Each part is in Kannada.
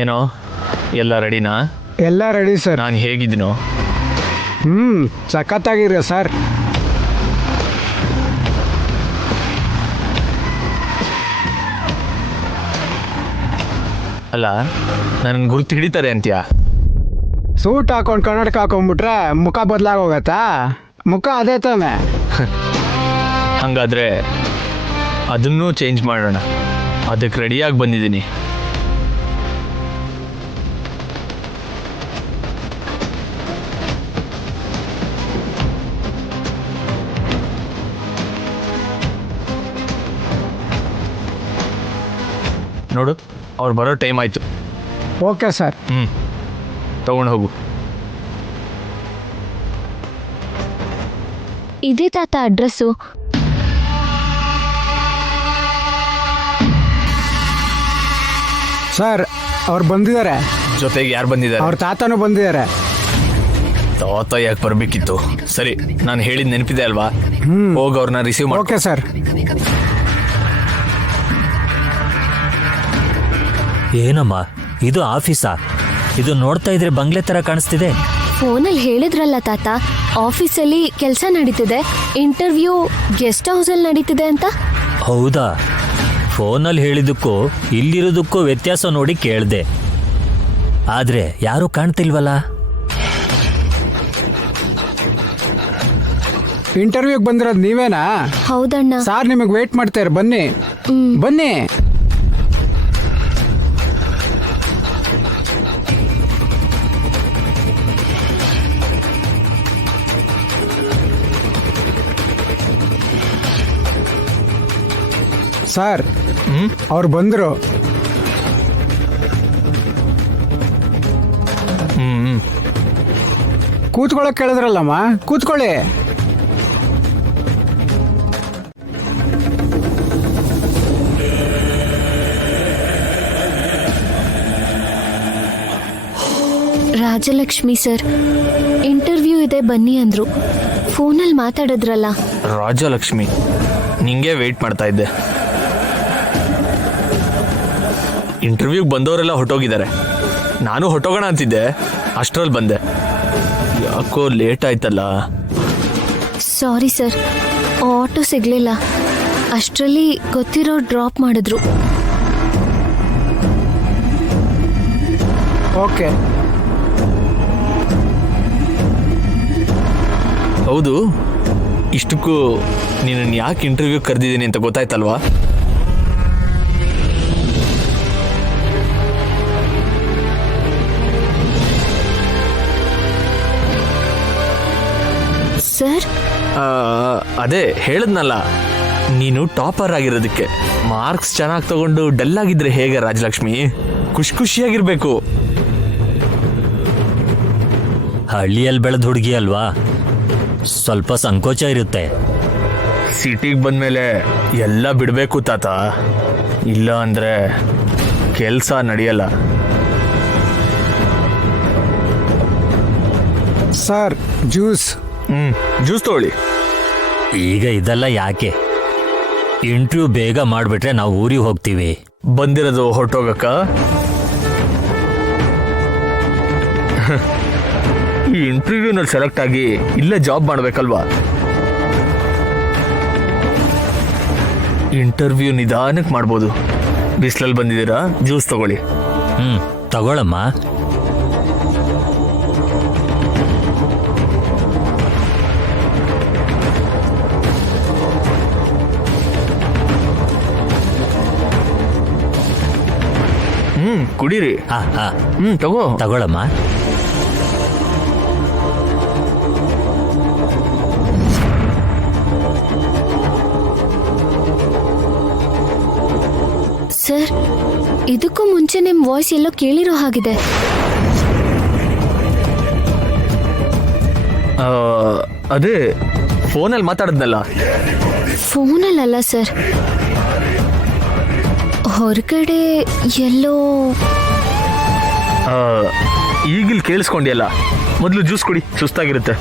ಏನೋ ಎಲ್ಲ ರೆಡಿನಾ? ಎಲ್ಲ ರೆಡಿ ಸರ್. ನಾನು ಹೇಗಿದ್ದೀನೋ? ಸಖತ್ತಾಗಿರ ಸರ್. ಅಲ್ಲ, ನನಗೆ ಗುರುತು ಹಿಡಿತಾರೆ ಅಂತೀಯಾ? ಸೂಟ್ ಹಾಕೊಂಡು ಕನ್ನಡಕ ಹಾಕೊಂಡ್ಬಿಟ್ರೆ ಮುಖ ಬದಲಾಗೋಗತ್ತಾ? ಮುಖ ಅದೇ ತಾನೆ. ಹಾಗಾದರೆ ಅದನ್ನೂ ಚೇಂಜ್ ಮಾಡೋಣ. ಅದಕ್ಕೆ ರೆಡಿಯಾಗಿ ಬಂದಿದ್ದೀನಿ. ನೋಡು, ಅವ್ರು ಬರೋ ಟೈಮ್ ಆಯಿತು. Okay sir. ತಗೊಂಡು ಹೋಗು. ಇದೇ ತಾತ ಅಡ್ರೆಸ್ಸು. ಸರ್ ಅವ್ರು ಬಂದಿದ್ದಾರೆ. ಜೊತೆಗೆ ಯಾರು ಬಂದಿದ್ದಾರೆ? ಅವ್ರ ತಾತನೂ ಬಂದಿದ್ದಾರೆ. ತಾತ ಯಾಕೆ ಬರಬೇಕಿತ್ತು? ಸರಿ, ನಾನು ಹೇಳಿದ ನೆನಪಿದೆ ಅಲ್ವಾ? ಹೋಗಿ ಅವ್ರನ್ನ ರಿಸೀವ್ ಮಾಡಿ. Okay sir. ಏನಮ್ಮ ಇದು ಆಫೀಸಾ? ಇದು ನೋಡ್ತಾ ಇದ್ರೆ ಬಂಗ್ಲೆ ತರ ಕಾಣಿಸ್ತಿದೆ. ಫೋನಲ್ಲಿ ಹೇಳಿದ್ರಲ್ಲ ತಾತ, ಆಫೀಸಲ್ಲಿ ಕೆಲಸ ನಡೀತಿದೆ, ಇಂಟರ್ವ್ಯೂ ಗೆಸ್ಟ್ ಹೌಸಲ್ಲಿ ನಡೀತಿದೆ ಅಂತ. ಹೌದಾ? ಫೋನಲ್ಲಿ ಹೇಳಿದ್ದಕ್ಕೂ ಇಲ್ಲಿರೋದಕ್ಕೂ ವ್ಯತ್ಯಾಸ ನೋಡಿ ಕೇಳ್ದೆ. ಆದ್ರೆ ಯಾರೂ ಕಾಣ್ತಿಲ್ವಲ್ಲ. ಇಂಟರ್ವ್ಯೂಗೆ ಬಂದಿರೋದು ನೀವೇನಾ? ಹೌದಣ್ಣ. ಸಾರ್ ನಿಮಗೆ ವೇಟ್ ಮಾಡ್ತಾರೆ, ಬನ್ನಿ ಬನ್ನಿ. ಸರ್ ಅವ್ರು ಬಂದರು. ಕೂತ್ಕೊಳ್ಳೋಕೆ ಕೇಳಿದ್ರಲ್ಲಮ್ಮ, ಕೂತ್ಕೊಳ್ಳಿ. ರಾಜಲಕ್ಷ್ಮಿ ಸರ್ ಇಂಟರ್ವ್ಯೂ ಇದೆ ಬನ್ನಿ ಅಂದ್ರು. ಫೋನಲ್ಲಿ ಮಾತಾಡಿದ್ರಲ್ಲ. ರಾಜಲಕ್ಷ್ಮಿ, ನಿಂಗೆ ವೇಟ್ ಮಾಡ್ತಾ ಇದ್ದೆ. ಇಂಟರ್ವ್ಯೂಗೆ ಬಂದವರೆಲ್ಲ ಹೊಟ್ಟೋಗಿದ್ದಾರೆ. ನಾನು ಹೊಟ್ಟೋಗೋಣ ಅಂತಿದ್ದೆ, ಅಷ್ಟರಲ್ಲಿ ಬಂದೆ. ಯಾಕೋ ಲೇಟ್ ಆಯ್ತಲ್ಲ. ಸಾರಿ ಸರ್, ಆಟೋ ಸಿಗ್ಲಿಲ್ಲ. ಅಷ್ಟರಲ್ಲಿ ಗೊತ್ತಿರೋ ಡ್ರಾಪ್ ಮಾಡಿದ್ರು. ಓಕೆ. ಹೌದು, ಇಷ್ಟಕ್ಕೂ ನೀನನ್ನು ಯಾಕೆ ಇಂಟರ್ವ್ಯೂ ಕರೆದಿದ್ದೀನಿ ಅಂತ ಗೊತ್ತಾಯ್ತಲ್ವಾ? ಸರ್ ಅದೇ ಹೇಳಿದ್ನಲ್ಲ, ನೀನು ಟಾಪರ್ ಆಗಿರೋದಕ್ಕೆ. ಮಾರ್ಕ್ಸ್ ಚೆನ್ನಾಗಿ ತಗೊಂಡು ಡಲ್ ಆಗಿದ್ರೆ ಹೇಗೆ ರಾಜಲಕ್ಷ್ಮಿ? ಖುಷಿಯಾಗಿರ್ಬೇಕು. ಹಳ್ಳಿಯಲ್ಲಿ ಬೆಳೆದ ಹುಡುಗಿ ಅಲ್ವಾ, ಸ್ವಲ್ಪ ಸಂಕೋಚ ಇರುತ್ತೆ. ಸಿಟಿಗೆ ಬಂದಮೇಲೆ ಎಲ್ಲ ಬಿಡಬೇಕು ತಾತ, ಇಲ್ಲ ಅಂದರೆ ಕೆಲಸ ನಡೆಯಲ್ಲ. Sir juice. ಜ್ಯೂಸ್ ತಗೊಳ್ಳಿ. ಈಗ ಇದೆಲ್ಲ ಯಾಕೆ? ಇಂಟರ್ವ್ಯೂ ಬೇಗ ಮಾಡಿಬಿಟ್ರೆ ನಾವು ಊರಿಗೆ ಹೋಗ್ತೀವಿ. ಬಂದಿರೋದು ಹೊರಟೋಗಕ್ಕ? ಈ ಇಂಟರ್ವ್ಯೂನಲ್ಲಿ ಸೆಲೆಕ್ಟ್ ಆಗಿ ಇಲ್ಲೇ ಜಾಬ್ ಮಾಡಬೇಕಲ್ವಾ? ಇಂಟರ್ವ್ಯೂ ನಿಧಾನಕ್ಕೆ ಮಾಡ್ಬೋದು. ಬಿಸಿಲಲ್ಲಿ ಬಂದಿದ್ದೀರಾ, ಜ್ಯೂಸ್ ತಗೊಳ್ಳಿ. ತಗೊಳಮ್ಮ. ಕುಡೀರಿ. ತಗೊಳಮ್ಮ. ಸರ್, ಇದಕ್ಕೂ ಮುಂಚೆ ನಿಮ್ಮ ವಾಯ್ಸ್ ಎಲ್ಲೋ ಕೇಳಿರೋ ಹಾಗಿದೆ. ಅದೇ ಫೋನಲ್ಲಿ ಮಾತಾಡಿದ್ನಲ್ಲ. ಫೋನಲ್ಲ ಸರ್, ಹೊರಗಡೆ ಎಲ್ಲೋ. ಈಗಿಲ್ಲಿ ಕೇಳಿಸ್ಕೊಂಡಿಯಲ್ಲ, ಮೊದಲು ಜ್ಯೂಸ್ ಕುಡಿ, ಸುಸ್ತಾಗಿರುತ್ತೆ.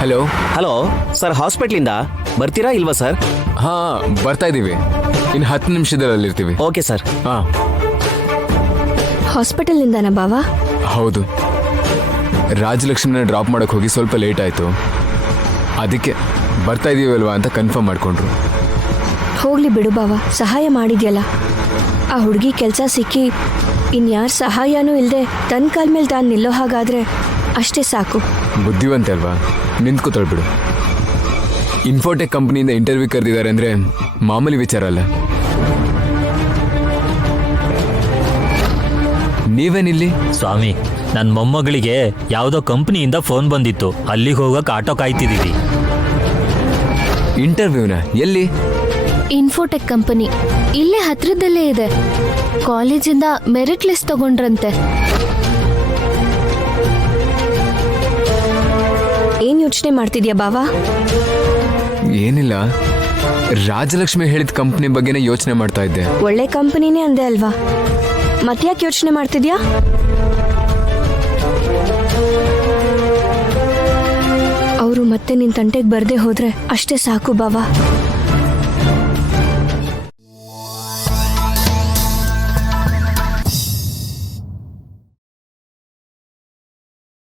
ಹಲೋ. ಹಲೋ ಸರ್, ಹಾಸ್ಪಿಟ್ಲಿಂದ ಬರ್ತೀರಾ ಇಲ್ವಾ ಸರ್? ಹಾ, ಬರ್ತಾ ಇದೀವಿ. ಇನ್ನು 10 ನಿಮಿಷದಲ್ಲಿ ಅಲ್ಲಿರ್ತೀವಿ. Okay sir. ಹಾ, ಹಾಸ್ಪಿಟಲ್ನಿಂದನಾ ಬಾವ? ಹೌದು. ರಾಜಲಕ್ಷ್ಮಿನ ಡ್ರಾಪ್ ಮಾಡಕ್ ಹೋಗಿ ಸ್ವಲ್ಪ ಲೇಟ್ ಆಯ್ತು. ಅದಕ್ಕೆ ಬರ್ತಾ ಇದೀವಲ್ವಾ ಅಂತ ಕನ್ಫರ್ಮ್ ಮಾಡ್ಕೊಂಡ್ರು. ಹೋಗ್ಲಿ ಬಿಡು ಬಾವ, ಸಹಾಯ ಮಾಡಿದ್ಯಲ್ಲ. ಆ ಹುಡುಗಿ ಕೆಲಸ ಸಿಕ್ಕಿ ಇನ್ಯಾರ ಸಹಾಯನೂ ಇಲ್ಲದೆ ತನ್ನ ಕಾಲ ಮೇಲೆ ತಾನು ನಿಲ್ಲೋ ಹಾಗಾದ್ರೆ ಅಷ್ಟೇ ಸಾಕು. ಬುದ್ಧಿವಂತೆ ಅಲ್ವಾ, ನಿಂತ್ಕೊತಳ್ಬಿಡು. ಇನ್ಫೋಟೆಕ್ ಕಂಪ್ನಿಯಿಂದ ಇಂಟರ್ವ್ಯೂ ಕರೆದಿದ್ದಾರೆ ಅಂದ್ರೆ ಮಾಮೂಲಿ ವಿಚಾರ ಅಲ್ಲ. ನೀವೇನಿಲ್ಲಿ? ಸ್ವಾಮಿ, ನನ್ನ ಮೊಮ್ಮಗಳಿಗೆ ಯಾವುದೋ ಕಂಪ್ನಿಯಿಂದ ಫೋನ್ ಬಂದಿತ್ತು, ಅಲ್ಲಿಗೆ ಹೋಗಕ್ಕೆ ಆಟೋ ಕಾಯ್ತಿದ್ದೀವಿ. ಇಂಟರ್ವ್ಯೂನ ಎಲ್ಲಿ? ಇನ್ಫೋಟೆಕ್ ಕಂಪನಿ ಇಲ್ಲೇ ಹತ್ರದಲ್ಲೇ ಇದೆ. ಕಾಲೇಜಿಂದ ಮೆರಿಟ್ ಲಿಸ್ಟ್ ತಗೊಂಡ್ರಂತೆ. ಏನ್ ಯೋಚನೆ ಮಾಡ್ತಿದ್ಯಾ ಬಾವಾ? ಏನಿಲ್ಲ, ರಾಜಲಕ್ಷ್ಮಿ ಹೇಳಿದ ಕಂಪ್ನಿ ಬಗ್ಗೆನೇ ಯೋಚನೆ ಮಾಡ್ತಾ ಇದ್ದೆ. ಒಳ್ಳೆ ಕಂಪನಿನೇ ಅಂದೆ ಅಲ್ವಾ, ಮತ್ತ್ಯಾಕೆ ಯೋಚನೆ ಮಾಡ್ತಿದ್ಯಾ? ಅವರು ಮತ್ತೆ ನಿನ್ ತಂಟೆಗೆ ಬರ್ದೇ ಹೋದ್ರೆ ಅಷ್ಟೇ ಸಾಕು ಬಾವಾ.